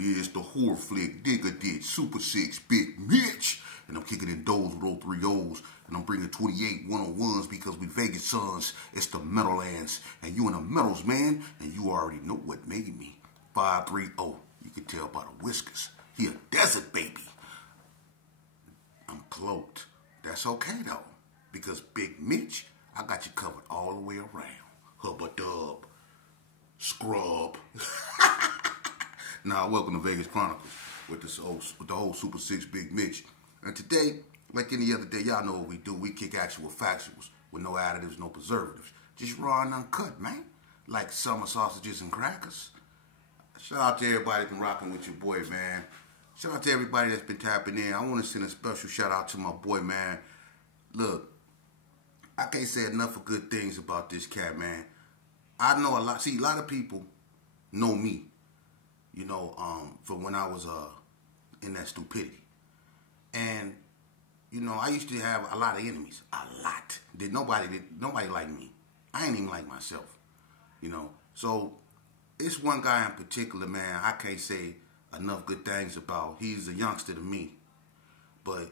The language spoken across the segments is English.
it is, the horror flick, Digger Ditch, Super 6, Big Mitch. And I'm kicking in doors with all 3 O's. And I'm bringing 28 101s because we Vegas sons, it's the Meadowlands. And you in the Meadows, man. And you already know what made me. 530. You can tell by the whiskers. He a desert baby. I'm cloaked. That's okay, though. Because Big Mitch, I got you covered all the way around. Hubba-dub. Scrub. Now, welcome to Vegas Chronicles with the whole Super 6 Big Mitch. And today, like any other day, y'all know what we do. We kick actual factuals with no additives, no preservatives. Just raw and uncut, man. Like summer sausages and crackers. Shout out to everybody that's been rocking with your boy, man. Shout out to everybody that's been tapping in. I want to send a special shout out to my boy, man. Look, I can't say enough of good things about this cat, man. I know a lot. See, a lot of people know me, you know, from when I was in that stupidity. And, you know, I used to have a lot of enemies. A lot. Nobody liked me. I ain't even like myself, you know. So, it's one guy in particular, man, I can't say enough good things about. He's a youngster to me. But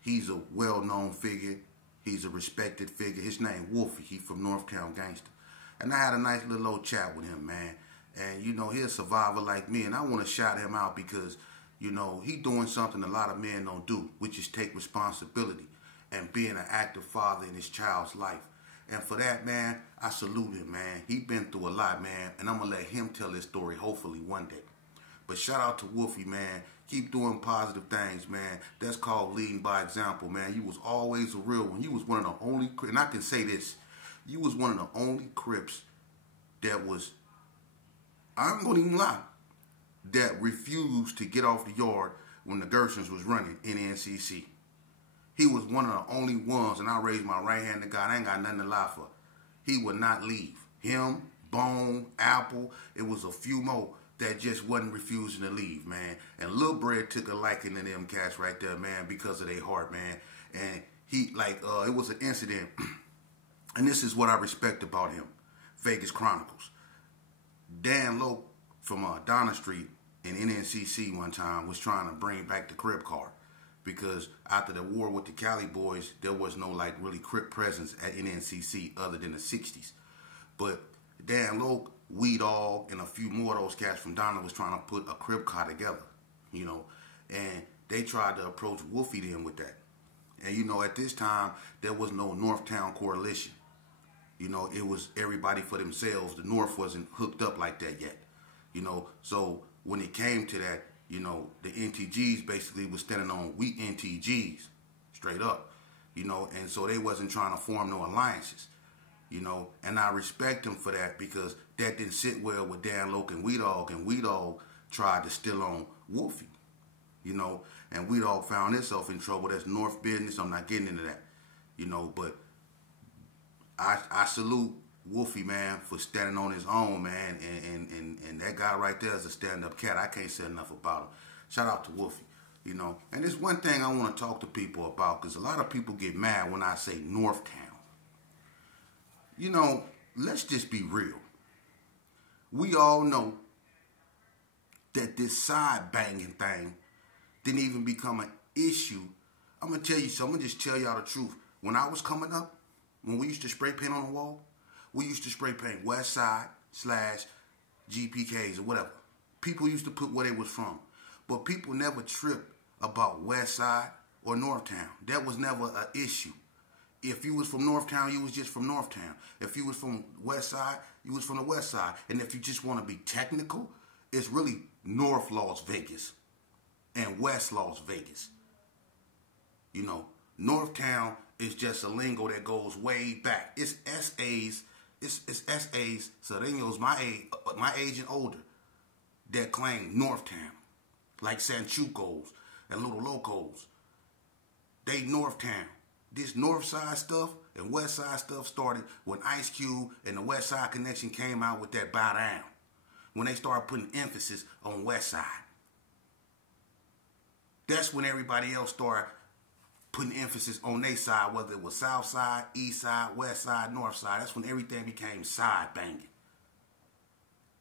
he's a well-known figure. He's a respected figure. His name Wolfie. He from Northtown Gangster. And I had a nice little old chat with him, man. And, you know, he's a survivor like me. And I want to shout him out because, you know, he doing something a lot of men don't do, which is take responsibility and being an active father in his child's life. And for that, man, I salute him, man. He been through a lot, man. And I'm going to let him tell his story, hopefully, one day. But shout out to Wolfie, man. Keep doing positive things, man. That's called leading by example, man. You was always a real one. You was one of the only, and I can say this, you was one of the only Crips that was, I'm going to even lie, that refused to get off the yard when the Gersons was running in NCC. He was one of the only ones, and I raised my right hand to God. I ain't got nothing to lie for. He would not leave. Him, Bone, Apple, it was a few more that just wasn't refusing to leave, man. And Lil Bread took a liking to them cats right there, man, because of their heart, man. And he, like, it was an incident, and this is what I respect about him. Vegas Chronicles. Dan Loke from Donna Street in NNCC one time was trying to bring back the Crip card because after the war with the Cali boys, there was no, like, really Crip presence at NNCC other than the 60s. But Dan Loke, Weed Dog, and a few more of those cats from Donna was trying to put a Crip car together, you know, and they tried to approach Wolfie then with that. And, you know, at this time, there was no Northtown coalition. You know, it was everybody for themselves. The North wasn't hooked up like that yet, you know. So when it came to that, you know, the NTGs basically was standing on weak NTGs, straight up, you know, and so they wasn't trying to form no alliances. You know, and I respect him for that because that didn't sit well with Dan Loke and Weed Dog tried to steal on Wolfie, you know, and Weed Dog found himself in trouble. That's North business. I'm not getting into that, you know, but I salute Wolfie, man, for standing on his own, man, and that guy right there is a stand-up cat. I can't say enough about him. Shout out to Wolfie, you know, and there's one thing I want to talk to people about because a lot of people get mad when I say Northtown. You know, let's just be real. We all know that this side banging thing didn't even become an issue. I'm going to tell you something. I'm going to just tell y'all the truth. When I was coming up, when we used to spray paint on the wall, we used to spray paint West Side / GPKs or whatever. People used to put where they was from. But people never tripped about West Side or Northtown. That was never an issue. If you was from Northtown, you was just from Northtown. If you was from West Side, you was from the West Side. And if you just want to be technical, it's really North Las Vegas and West Las Vegas. You know, Northtown is just a lingo that goes way back. It's SAs, it's SAs, so they knows my age and older, that claim Northtown, like Sanchucos and Little Locos. They Northtown. This North Side stuff and West Side stuff started when Ice Cube and the West Side Connection came out with that Bow Down. When they started putting emphasis on West Side. That's when everybody else started putting emphasis on their side, whether it was South Side, East Side, West Side, North Side. That's when everything became side banging.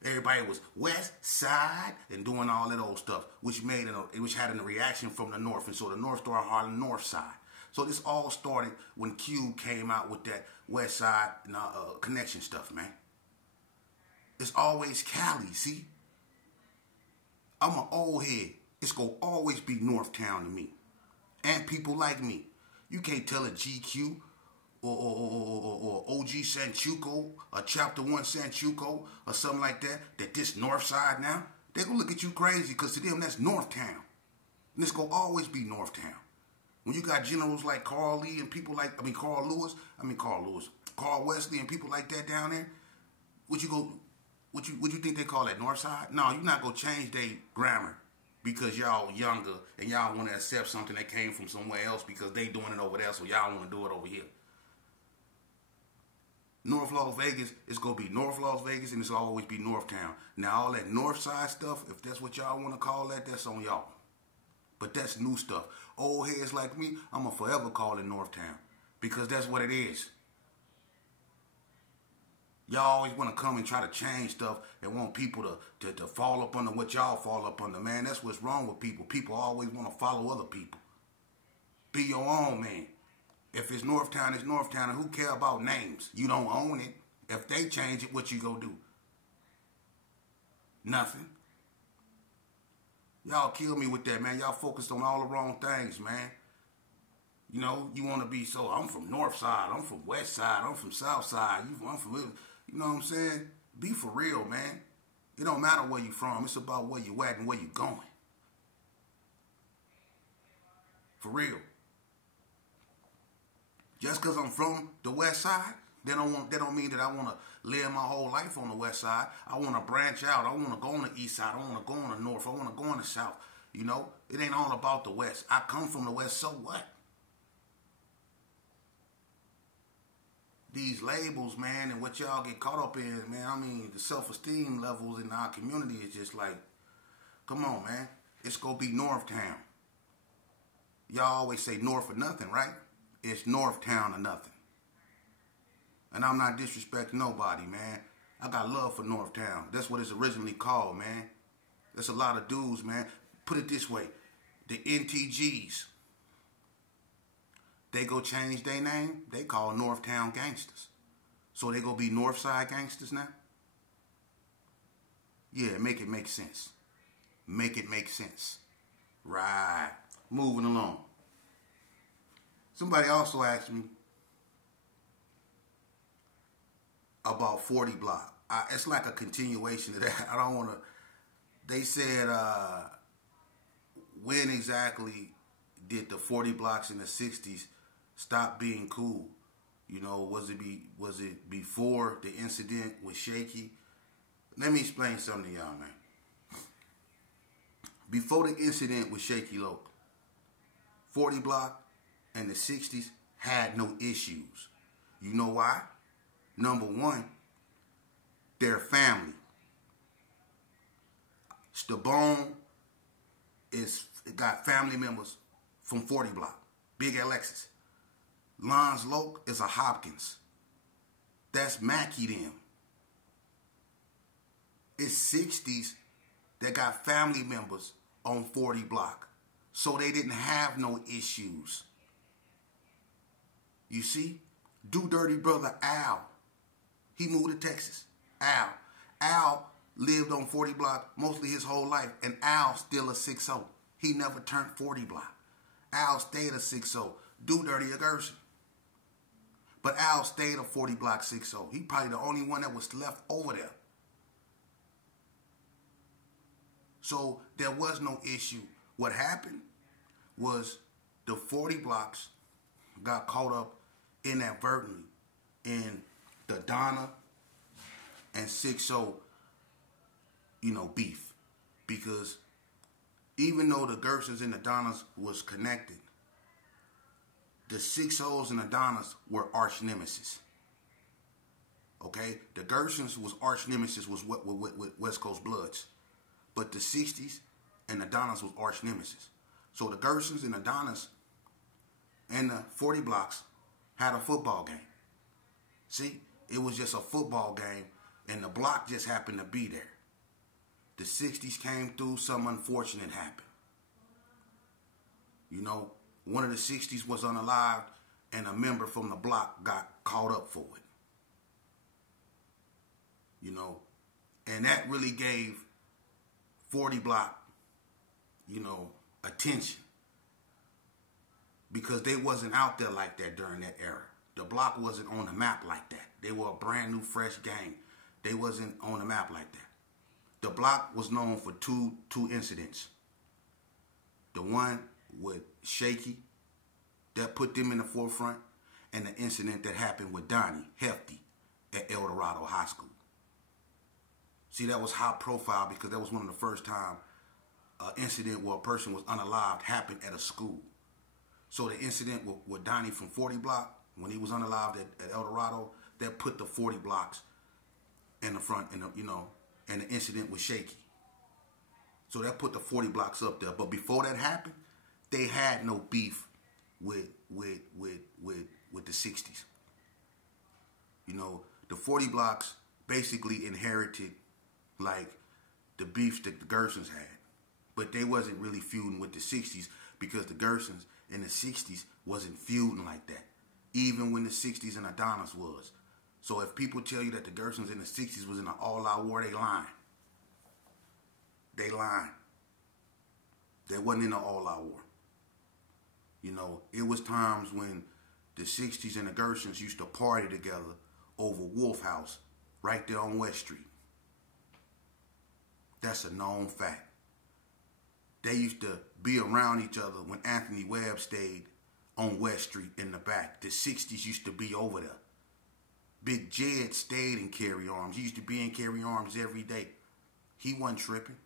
Everybody was West Side and doing all that old stuff, which had a reaction from the North, and so the North started hollering North Side. So this all started when Cube came out with that West Side connection stuff, man. It's always Cali, see? I'm an old head. It's gonna always be Northtown to me, and people like me. You can't tell a GQ or OG Sanchuco, a Chapter 1 Sanchuco, or something like that this North Side now. They're going to look at you crazy because to them, that's Northtown. And it's going to always be Northtown. When you got generals like Carl Lee and people like, Carl Wesley and people like that down there, would you think they call that North Side? No, you're not going to change their grammar because y'all younger and y'all want to accept something that came from somewhere else because they doing it over there, so y'all want to do it over here. North Las Vegas, it's going to be North Las Vegas, and it's always be Northtown. Now, all that North Side stuff, if that's what y'all want to call that, that's on y'all. But that's new stuff. Old heads like me, I'm going to forever call it Northtown because that's what it is. Y'all always want to come and try to change stuff and want people to fall up under what y'all fall up under, man. That's what's wrong with people. People always want to follow other people. Be your own, man. If it's Northtown, it's Northtown, and who care about names? You don't own it. If they change it, what you gonna do? Nothing. Y'all kill me with that, man. Y'all focused on all the wrong things, man. You know, you want to be so, I'm from North Side, I'm from West Side, I'm from South Side, I'm from, you know what I'm saying? Be for real, man. It don't matter where you from. It's about where you at and where you going. For real. Just because I'm from the West Side, that don't mean that I want to live my whole life on the West Side. I want to branch out. I want to go on the East Side. I want to go on the North. I want to go on the South. You know, it ain't all about the West. I come from the West, so what? These labels, man, and what y'all get caught up in, man, the self-esteem levels in our community is just like, come on, man. It's going to be Northtown. Y'all always say North or nothing, right? It's Northtown or nothing. And I'm not disrespecting nobody, man. I got love for Northtown. That's what it's originally called, man. There's a lot of dudes, man. Put it this way. The NTGs, they go change their name. They call Northtown gangsters. So they go be Northside gangsters now? Yeah, make it make sense. Make it make sense. Right. Moving along. Somebody also asked me about 40 Block. It's like a continuation of that. I don't want to... They said, when exactly did the 40 Blocks in the 60s stop being cool? You know, was it before the incident with Shaky? Let me explain something to y'all, man. Before the incident with Shaky Loc, 40 Block and the 60s had no issues. You know why? Number one, their family. Stabone got family members from 40 Block. Big Alexis. Lons Loc is a Hopkins. That's Mackie them. It's 60s that got family members on 40 Block. So they didn't have no issues. You see? Do Dirty brother Al. He moved to Texas. Al lived on 40 Block mostly his whole life. And Al still a 6'0". He never turned 40 Block. Al stayed a 6'0". Do Dirty a Gerson. But Al stayed a 40 Block 6'0". He probably the only one that was left over there. So there was no issue. What happened was the 40 Blocks got caught up inadvertently in the Donna and 6'0", beef. Because even though the Gersons and the Donnas was connected, the 6'0s and the Donnas were arch nemesis. Okay? The Gersons was arch nemesis with West Coast Bloods. But the 60s and the Donnas was arch nemesis. So the Gersons and the Donnas and the 40 Blocks had a football game. See? It was just a football game, and the block just happened to be there. the 60s came through, something unfortunate happened. You know, one of the 60s was unalived, and a member from the block got caught up for it. You know, and that really gave 40 Block, you know, attention. Because they wasn't out there like that during that era. The block wasn't on the map like that. They were a brand new, fresh gang. They wasn't on the map like that. The block was known for two incidents. The one with Shaky, that put them in the forefront, and the incident that happened with Donnie Hefty at El Dorado High School. See, that was high profile because that was one of the first time an incident where a person was unalived happened at a school. So the incident with Donnie from 40 Block, when he was unalived at El Dorado, that put the 40 Blocks in the front, you know, and the incident with Shaky. So that put the 40 Blocks up there. But before that happened, they had no beef with the 60s. You know, the 40 Blocks basically inherited like the beef that the Gersons had. But they wasn't really feuding with the 60s because the Gersons in the 60s wasn't feuding like that. Even when the 60s and Adonis was. So if people tell you that the Gersons in the 60s was in an all-out war, they lying. They lying. They wasn't in an all-out war. You know, it was times when the 60s and the Gersons used to party together over Wolf House right there on West Street. That's a known fact. They used to be around each other when Anthony Webb stayed on West Street in the back. The 60s used to be over there. Big Jed stayed in Carry Arms. He used to be in Carry Arms every day. He wasn't tripping.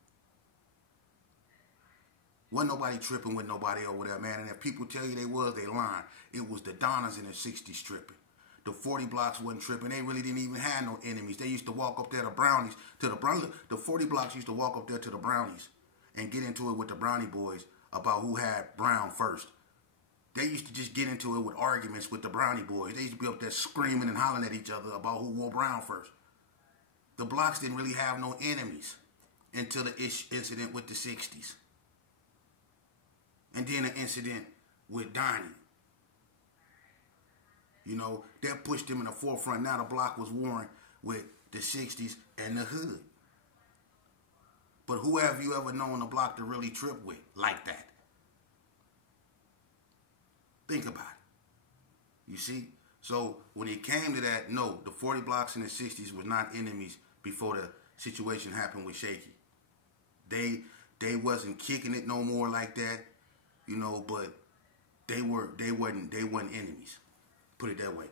Wasn't nobody tripping with nobody over there, man. And if people tell you they was, they lying. It was the Donnas in the 60s tripping. The 40 Blocks wasn't tripping. They really didn't even have no enemies. They used to walk up there to Brownies. The 40 Blocks used to walk up there to the Brownies and get into it with the Brownie boys about who had Brown first. They used to just get into it with arguments with the Brownie boys. They used to be up there screaming and hollering at each other about who wore Brown first. The Blocks didn't really have no enemies until the incident with the 60s. And then the incident with Donnie. You know, that pushed them in the forefront. Now the block was warring with the 60s and the hood. But who have you ever known the block to really trip with like that? Think about it. You see? So when it came to that, no, the 40 Blocks in the 60s was not enemies before the situation happened with Shaky. They wasn't kicking it no more like that, you know, but they wasn't enemies. Put it that way.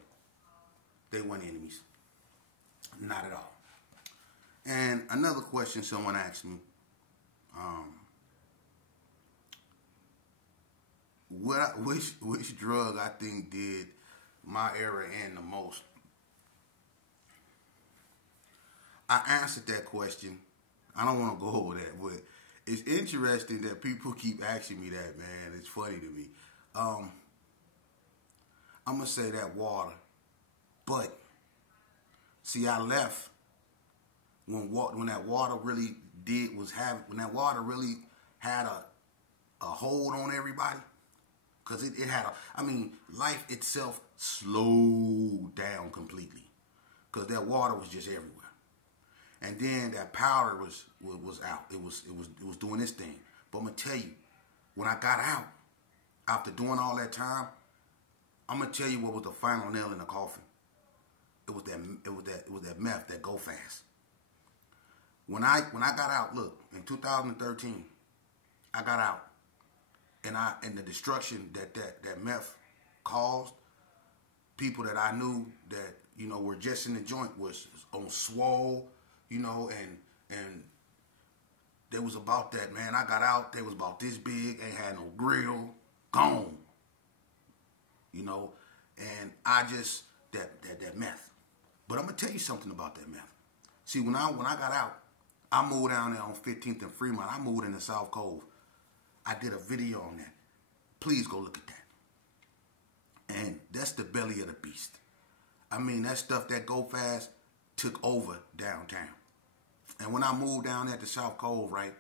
They weren't enemies. Not at all. And another question someone asked me, which drug I think did my era end the most? I answered that question. I don't want to go over that, but it's interesting that people keep asking me that, man. It's funny to me. I'm going to say that water. But, see, I left when that water really when that water really had a hold on everybody. Because it had life itself slowed down completely. Because that water was just everywhere. And then that powder was out. It was doing its thing. But I'm going to tell you, when I got out, after doing all that time, I'm gonna tell you what was the final nail in the coffin. It was that meth, that go fast. When I got out, look, in 2013, I got out, and the destruction that meth caused, people that I knew that, you know, were just in the joint was on swole, you know, and they was about that, man. I got out, they was about this big, ain't had no grill, gone. You know, and I just, that meth. But I'm going to tell you something about that meth. See, when I got out, I moved down there on 15th and Fremont. I moved into South Cove. I did a video on that. Please go look at that. And that's the belly of the beast. I mean, that stuff that go fast took over downtown. And when I moved down there to South Cove, right,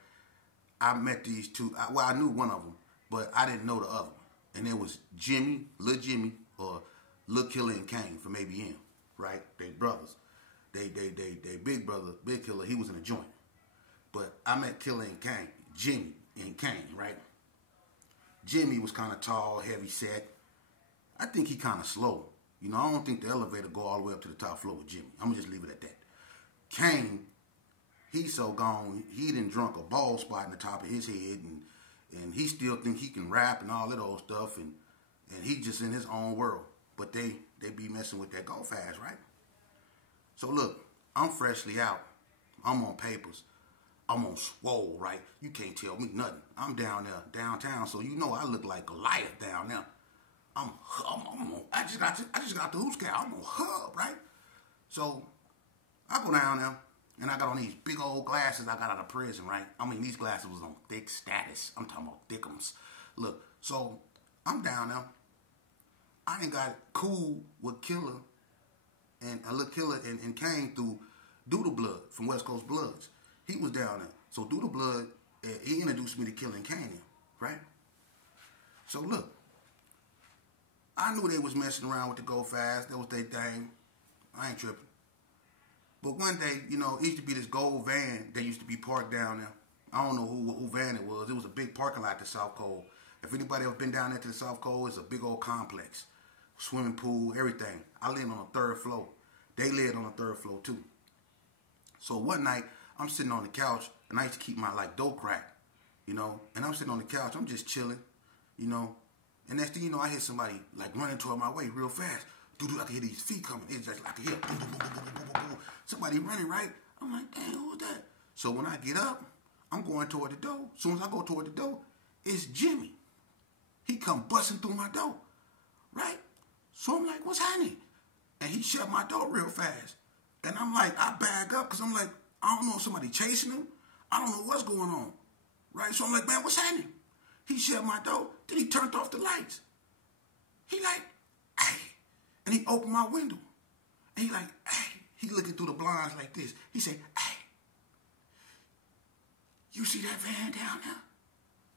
I met these two. Well, I knew one of them, but I didn't know the other one. And it was Lil Jimmy, or Lil Killer and Kane from ABM, right? They brothers. They big brother, Big Killer, he was in a joint. But I met Killer and Kane, Jimmy and Kane, right? Jimmy was kind of tall, heavy set. I think he kind of slow. You know, I don't think the elevator go all the way up to the top floor with Jimmy. I'm going to just leave it at that. Kane, he's so gone, he done drunk a bald spot in the top of his head, and he still think he can rap and all that old stuff, and he just in his own world. But they be messing with that go fast, right? So look, I'm freshly out. I'm on papers. I'm on swole, right? You can't tell me nothing. I'm down there, downtown, so you know I look like Goliath down there. I just got the hoops cow. I'm on hub, right? So I go down there, and I got on these big old glasses I got out of prison, right? I mean, these glasses was on thick status. I'm talking about thickums. Look, so I'm down there. I ain't got cool with Killer and Lil Killer and Kane through Doodle Blood from West Coast Bloods. He was down there. So Doodle Blood, he introduced me to Killer and Kane, right? So look, I knew they was messing around with the Go Fast. That was their thing. I ain't tripping. But one day, you know, it used to be this gold van that used to be parked down there. I don't know who van it was. It was a big parking lot to South Cove. If anybody ever been down there to the South Cove, it's a big old complex. Swimming pool, everything. I lived on the 3rd floor. They lived on the 3rd floor too. So one night, I'm sitting on the couch, and I used to keep my, like, dope crack, you know, and I'm sitting on the couch, I'm just chilling, you know, and next thing you know, I hear somebody, like, running toward my way real fast. I can hear these feet coming. It's just like, I can hear boom, boom, boom, boom, boom, boom, boom. Somebody running, right? I'm like, dang, who was that? So when I get up, I'm going toward the door. As soon as I go toward the door, it's Jimmy. He come busting through my door, right? So I'm like, what's happening? And he shut my door real fast. And I'm like, I bag up, because I'm like, I don't know if somebody chasing him. I don't know what's going on, right? So I'm like, man, what's happening? He shut my door. Then he turned off the lights. He like, hey. And he opened my window. And he like, hey. He looking through the blinds like this. He said, hey, you see that van down there?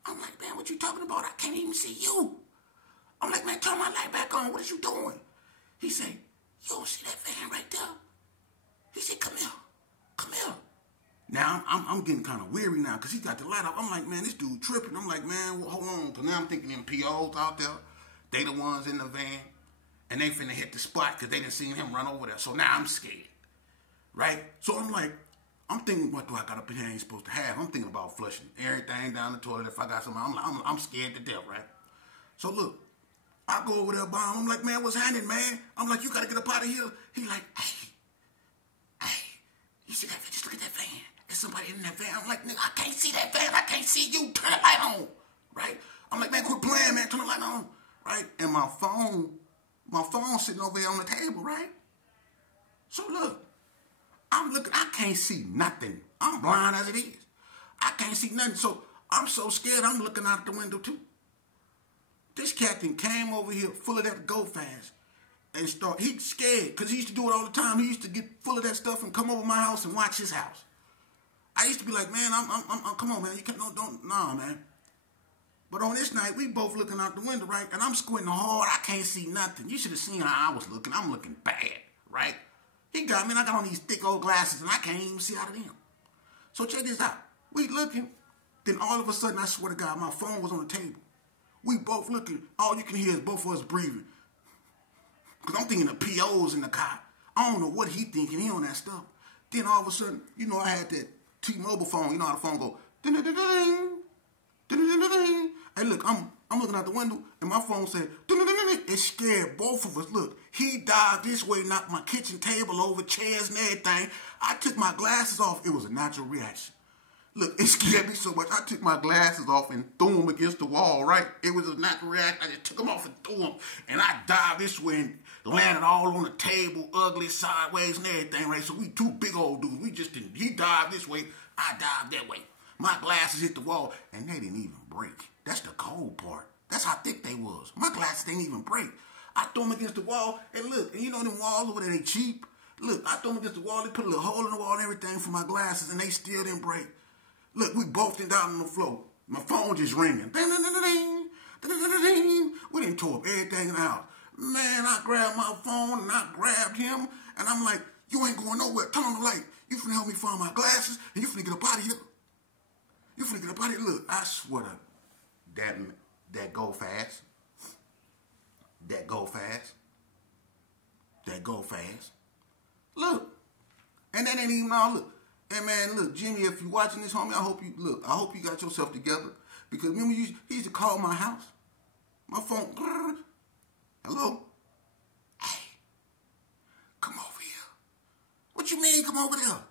I'm like, man, what you talking about? I can't even see you. I'm like, man, turn my light back on. What is you doing? He said, you don't see that van right there? He said, come here. Come here. Now, I'm getting kind of weary now because he got the light off. I'm like, man, this dude tripping. I'm like, man, well, hold on. Because now I'm thinking them POs out there, they the ones in the van, and they finna hit the spot because they done seen him run over there. So now I'm scared, right? So I'm like, I'm thinking, what do I got up in here I ain't supposed to have? I'm thinking about flushing everything down the toilet. If I got something, I'm scared to death, right? So look, I go over there by him. I'm like, man, what's happening, man? I'm like, you got to get up out of here. He like, hey, you see that van? Just look at that van. There's somebody in that van. I'm like, nigga, I can't see that van. I can't see you. Turn the light on, right? I'm like, man, quit playing, man. Turn the light on, right? And my phone sitting over there on the table, right? So look, I'm looking. I can't see nothing. I'm blind as it is. I can't see nothing. So I'm so scared. I'm looking out the window too. This captain came over here full of that Go Fast and he's scared because he used to do it all the time. He used to get full of that stuff and come over my house and watch his house. I used to be like, man, I'm come on, man. You can't, nah, man. But on this night, we both looking out the window, right? And I'm squinting hard. I can't see nothing. You should have seen how I was looking. I'm looking bad, right? He got me, and I got on these thick old glasses, and I can't even see out of them. So check this out. We looking. Then all of a sudden, I swear to God, my phone was on the table. We both looking. All you can hear is both of us breathing. Because I'm thinking of POs in the car. I don't know what he thinking. He on that stuff. Then all of a sudden, you know, I had that T-Mobile phone. You know how the phone go, ding-ding-ding-ding, ding-ding-ding-ding. And look, I'm looking out the window, and my phone said, ding-ding-ding-ding. It scared both of us. Look, he dived this way, knocked my kitchen table over, chairs and everything. I took my glasses off. It was a natural reaction. Look, it scared me so much. I took my glasses off and threw them against the wall, right? It was a natural reaction. I just took them off and threw them. And I dived this way and landed all on the table, ugly, sideways and everything, right? So we two big old dudes. We just didn't. He dived this way. I dived that way. My glasses hit the wall, and they didn't even break. That's the cold part. That's how thick they was. My glasses didn't even break. I threw them against the wall, and look, and you know them walls over there, they cheap. Look, I threw them against the wall. They put a little hole in the wall and everything for my glasses, and they still didn't break. Look, we both went down on the floor. My phone just ringing. Ding, ding, ding, ding, ding, ding, ding, ding. We didn't tore up everything in the house. Man, I grabbed my phone and I grabbed him, and I'm like, you ain't going nowhere. Turn on the light. You finna help me find my glasses, and you finna get up out of here. You finna get up out of here. Look, I swear to that go fast. That go fast. That go fast. Look. And that ain't even all. Look. Hey man, look, Jimmy, if you watching this, homie, I hope you got yourself together. Because remember, he used to call my house. My phone. Hello? Hey. Come over here. What you mean, come over there?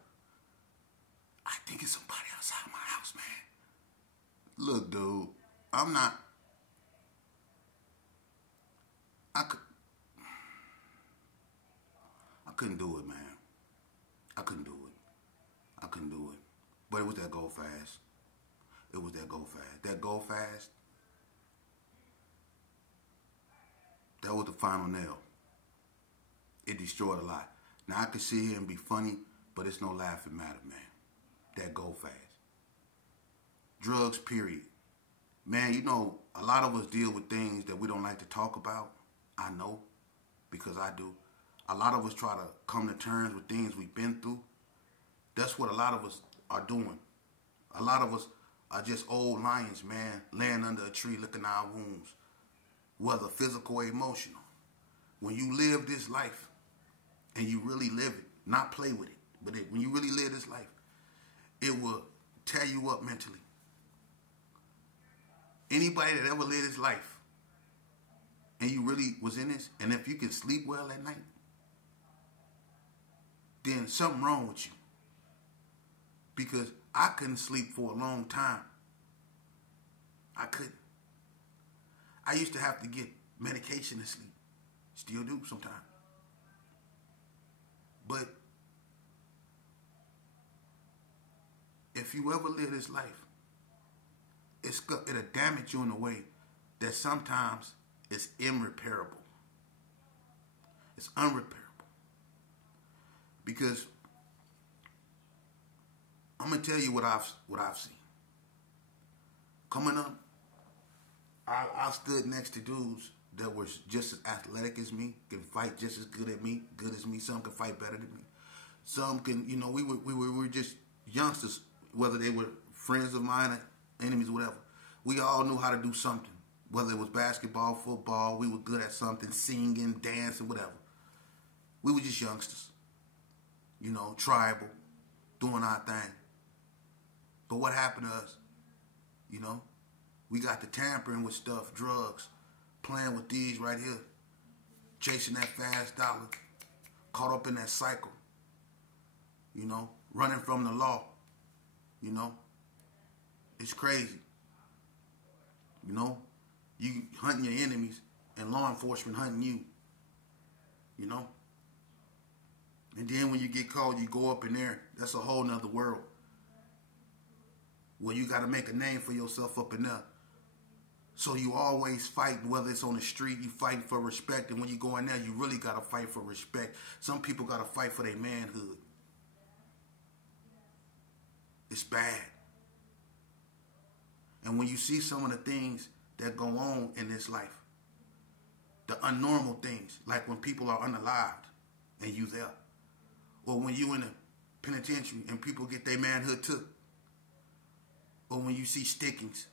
I think it's somebody outside my house, man. Look, dude, I'm not. I couldn't do it, man. I couldn't do it. But it was that go fast. It was that go fast. That go fast, that was the final nail. It destroyed a lot. Now, I could sit here and be funny, but it's no laughing matter, man. That go fast. Drugs, period. Man, you know, a lot of us deal with things that we don't like to talk about. I know, because I do. A lot of us try to come to terms with things we've been through. That's what a lot of us are doing. A lot of us are just old lions, man, laying under a tree looking at our wounds, whether physical or emotional. When you live this life, and you really live it, not play with it, but when you really live this life, it will tear you up mentally. Anybody that ever lived this life, and you really was in this, and if you can sleep well at night, then something wrong with you. Because I couldn't sleep for a long time. I couldn't. I used to have to get medication to sleep. Still do sometimes. But if you ever live this life, it'll damage you in a way that sometimes it's irreparable. It's unrepairable. Because I'm gonna tell you what I've seen. Coming up, I stood next to dudes that were just as athletic as me, can fight just as good as me. Some can fight better than me. Some can, you know, we were just youngsters, whether they were friends of mine or enemies or whatever. We all knew how to do something, whether it was basketball, football. We were good at something, singing, dancing, whatever. We were just youngsters, you know, tribal, doing our thing. But what happened to us? You know, we got to tampering with stuff, drugs, playing with these right here, chasing that fast dollar, caught up in that cycle, you know, running from the law, you know. It's crazy. You know, you hunting your enemies and law enforcement hunting you, you know. And then when you get caught, you go up in there. That's a whole nother world. Where you got to make a name for yourself up in there. So you always fight, whether it's on the street, you fighting for respect. And when you go in there, you really got to fight for respect. Some people got to fight for their manhood. It's bad. And when you see some of the things that go on in this life, the unnormal things, like when people are unalived and you there, or when you in a penitentiary and people get their manhood took, or when you see stickings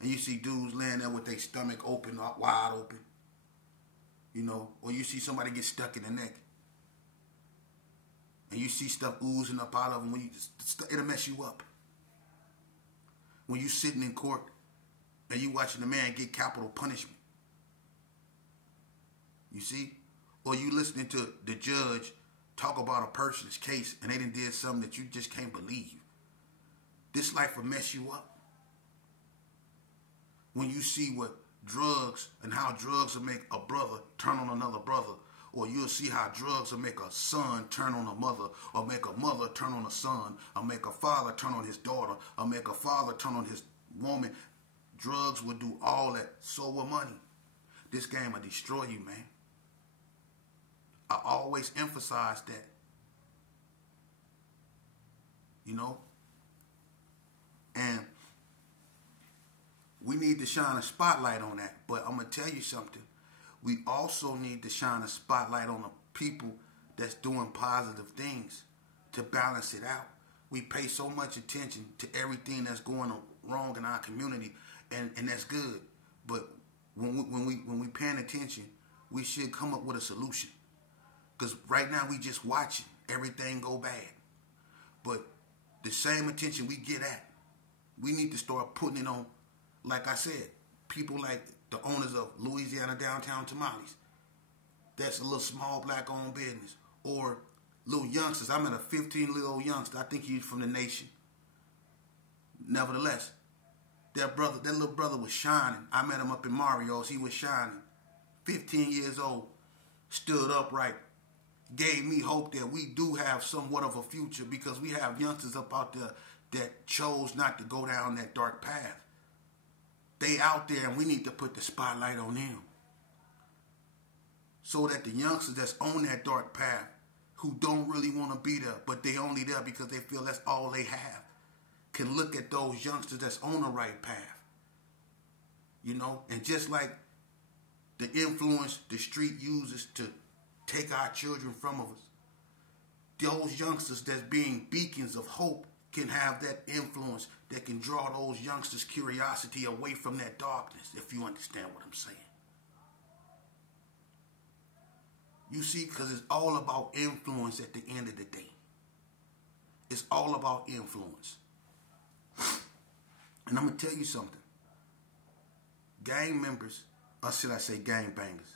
and you see dudes laying there with their stomach open, wide open, you know, or you see somebody get stuck in the neck and you see stuff oozing up out of them, when it'll mess you up. When you sitting in court and you watching a man get capital punishment, you see, or you listening to the judge talk about a person's case and they done did something that you just can't believe. This life will mess you up. When you see what drugs and how drugs will make a brother turn on another brother, or you'll see how drugs will make a son turn on a mother, or make a mother turn on a son, or make a father turn on his daughter, or make a father turn on his woman. Drugs will do all that. So will money. This game will destroy you, man. I always emphasize that. You know? And we need to shine a spotlight on that. But I'm going to tell you something. We also need to shine a spotlight on the people that's doing positive things to balance it out. We pay so much attention to everything that's going wrong in our community, and that's good. But when we paying attention, we should come up with a solution. Because right now we just watching everything go bad. But the same attention we get at, we need to start putting it on, like I said, people like the owners of Louisiana Downtown Tamales. That's a little small black-owned business. Or little youngsters. I met a 15-year-old youngster. I think he's from the nation. Nevertheless, that little brother was shining. I met him up in Mario's. He was shining. 15 years old. Stood upright. Gave me hope that we do have somewhat of a future, because we have youngsters up out there that chose not to go down that dark path. They out there, and we need to put the spotlight on them, so that the youngsters that's on that dark path, who don't really want to be there, but they only there because they feel that's all they have, can look at those youngsters that's on the right path. You know, and just like the influence the street uses to take our children from us, those youngsters that's being beacons of hope can have that influence that can draw those youngsters' curiosity away from that darkness, if you understand what I'm saying. You see, because it's all about influence at the end of the day. It's all about influence. And I'm going to tell you something. Gang members, or should I say gang bangers,